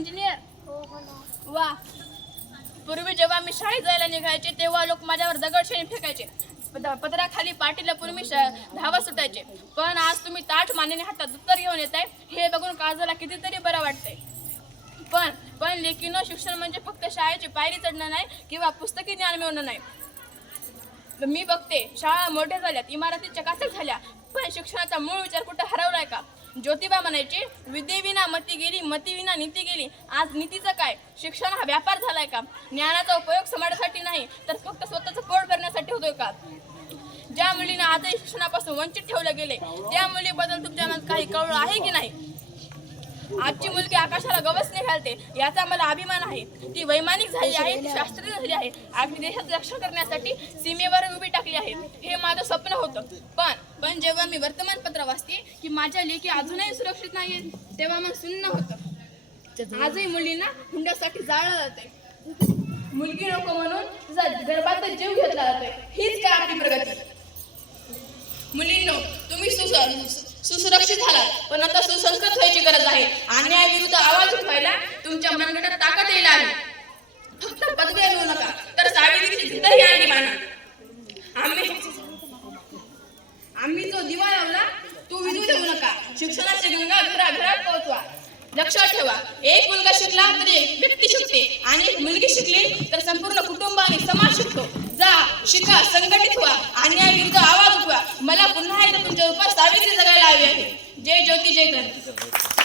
Engineer? हो ना. वा. पूर्वी जेव्हा मी शाळेत जायला निघायचे तेव्हा लोक माझ्यावर दगडशेणी फेकायचे, पदराखाली पाठी लपून मी धावा सुटायचे. पण आज तुम्ही ताठ मानेने हातात दप्तर घेऊन येताय हे बघून काळजाला कितीतरी बरं वाटतंय. पण पण लेकीनो, शिक्षण म्हणजे फक्त शाळेची पायरी चढणं नाही किंवा पुस्तकी ज्ञान मिळवणं नाही. मी बघते शाळा मोठ्या झाल्यात, इमारती चकाचक झाल्या, पण शिक्षणाचा मूळ विचार कुठं हरवलाय का? ज्योतिबा म्हणायचे, विद्येविना मती गेली, मतीविना नीती गेली. आज नीतीचं काय? शिक्षण हा व्यापार झालाय का? ज्ञानाचा उपयोग समाजासाठी नाही तर फक्त स्वतःचं पोट भरण्यासाठी होतोय का? ज्या मुलींना आजही शिक्षणापासून वंचित ठेवले गेले त्या मुलीबद्दल तुमच्या मनात काही कळलं आहे की नाही? आजची मुलगी आकाशाला गवसणी घालते याचा मला अभिमान आहे. ती वैमानिक झाली आहे, ती शास्त्रीय झाली आहे, आपल्या देशाचं रक्षण करण्यासाठी सीमेवर उभी टाकली आहे. हे माझं स्वप्न होतं. पण जेव्हा मी वर्तमानपत्र वाचते की माझ्या लेकी अजूनही सुरक्षित नाहीयेत तेव्हा मग सुन्न होतं. आजही मुलींना हुंड्यासाठी जाळलं जाते. मुलगी नको म्हणून तिचा गर्भात जीव घेतला जातोय. हीच काय आपली प्रगती? मुलींनो, तुम्ही सुसुरक्षित झाला, पण आता सुसंस्कृत व्हायची गरज आहे. अन्यायाविरुद्ध आवाज उठवायला तुमच्या मनगटात ताकद यायला हवी. फक्त पदवी मिळू नका तर सावित्रीची जिद्दही आणली माना. आम्ही जो दिवा लावला तो विझू देऊ नका. शिक्षणाची गंगा घराघरात पोहोचवा. लक्षात ठेवा, एक मुलगा शिकला तर एक व्यक्ती शिकते आणि एक मुलगी शिकली तर संपूर्ण कुटुंब आणि समाज शिकतो. जा, शिका, संघटित व्हा, अन्यायाविरुद्ध आवाज उठवा. मला पुन्हा एकदा तुमच्या रूपात सावित्री जगायला हवी आहे. जय ज्योती, जय क्रांती.